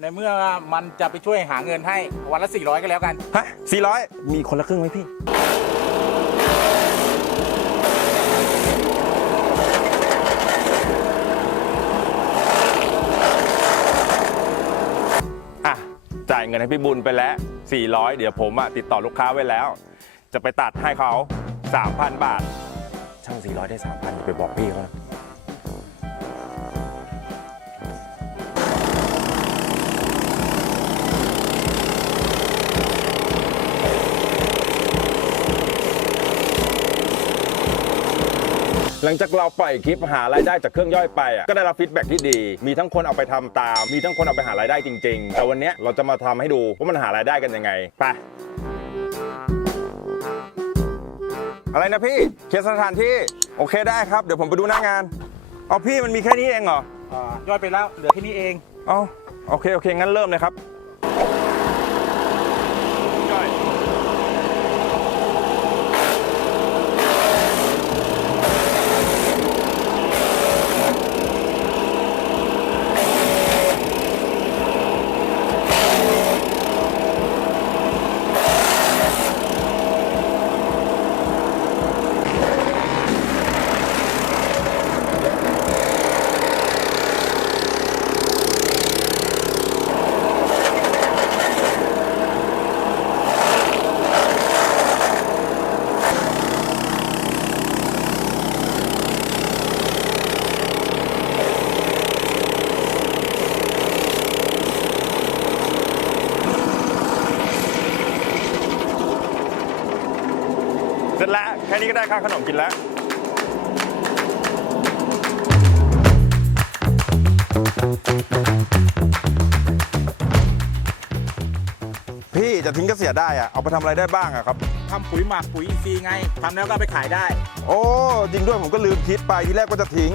ในเมื่อมันจะไปช่วยหาเงินให้วันละ400ก็แล้วกันฮะ400มีคนละครึ่งไหมพี่อ่ะจ่ายเงินให้พี่บุญไปแล้ว400เดี๋ยวผมติดต่อลูกค้าไว้แล้วจะไปตัดให้เขา 3,000 บาทช่าง400ได้ 3,000อย่าไปบอกพี่เขานะหลังจากเราปล่อยคลิปหารายได้จากเครื่องย่อยไปก็ได้รับฟีดแบ็กที่ดีมีทั้งคนเอาไปทำตามมีทั้งคนเอาไปหารายได้จริงๆแต่วันนี้เราจะมาทำให้ดูว่ามันหารายได้กันยังไงไปอะไรนะพี่เคลียร์สถานที่โอเคได้ครับเดี๋ยวผมไปดูหน้างานเอาพี่มันมีแค่นี้เองเหรอย่อยไปแล้วเหลือแค่นี้เองเอาโอเคงั้นเริ่มเลยครับย่อยเสร็จแล้วแค่นี้ก็ได้ค่าขนมกินแล้วพี่จะทิ้งก็เสียได้เอาไปทำอะไรได้บ้างครับทำปุ๋ยหมักปุ๋ยอินทรีย์ไงทำแล้วก็ไปขายได้โอ้จริงด้วยผมก็ลืมคิดไปทีแรกก็จะทิ้ง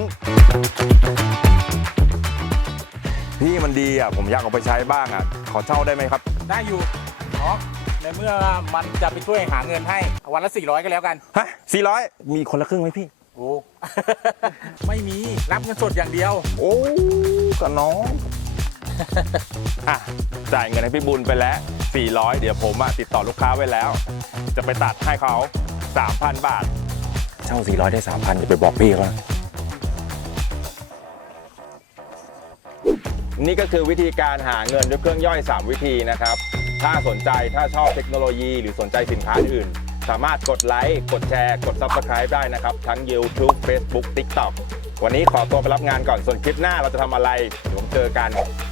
พี่มันดีผมอยากเอาไปใช้บ้างขอเช่าได้ไหมครับได้อยู่ในเมื่อมันจะไปช่วยหาเงินให้วันละ400ก็แล้วกันฮะ400มีคนละครึ่งไหมพี่โอ้ ไม่มีรับเงินสดอย่างเดียวโอ้กับน้องจ่ายเงินให้พี่บุญไปแล้ว400เดี๋ยวผมติดต่อลูกค้าไว้แล้วจะไปตัดให้เขา 3,000 บาทเช่า400ได้ 3,000อย่าไปบอกพี่เขานะนี่ก็คือวิธีการหาเงินด้วยเครื่องย่อย3วิธีนะครับถ้าสนใจถ้าชอบเทคโนโลยีหรือสนใจสินค้าอื่นสามารถกดไลค์กดแชร์กด Subscribe ได้นะครับทั้ง YouTube Facebook TikTok วันนี้ขอตัวไปรับงานก่อนส่วนคลิปหน้าเราจะทำอะไรเดี๋ยวผมเจอกัน